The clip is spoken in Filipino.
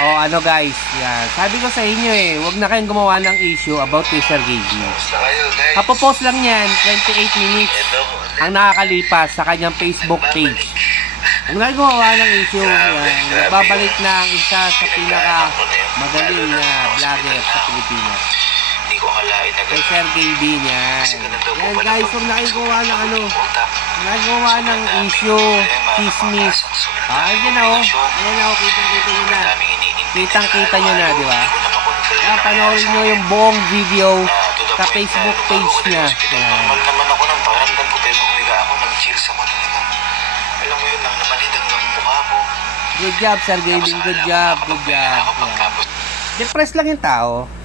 Oh, ano guys, yan. Sabi ko sa inyo huwag na kayong gumawa ng issue about kay Sir Gaby. Kapopost lang yan, 28 minutes ang nakakalipas sa kanyang Facebook page. Huwag na kayong gumawa ng issue. Yan. Nagbabalik na ang isa sa pinaka magaling na vlogger sa Pilipinas. Hindi ko akalain na Kay Sir Gaby niyan. Yan guys, huwag na kayong gumawa ng ano. Huwag na kayong gumawa ng issue, chismis. Ayan na oh. Ayan na oh, kitang-kita nyo na. Kitang-kita nyo na, di ba? Kaya panoorin nyo yung buong video sa Facebook page niya. Normal naman ako ng pakiramdam ko pero humiga ako, nag-chills ako talaga. Alam mo yun, namanidang ng mukha ko. Good job, Sir Gaby. Good job. Good job. Depressed lang yung tao.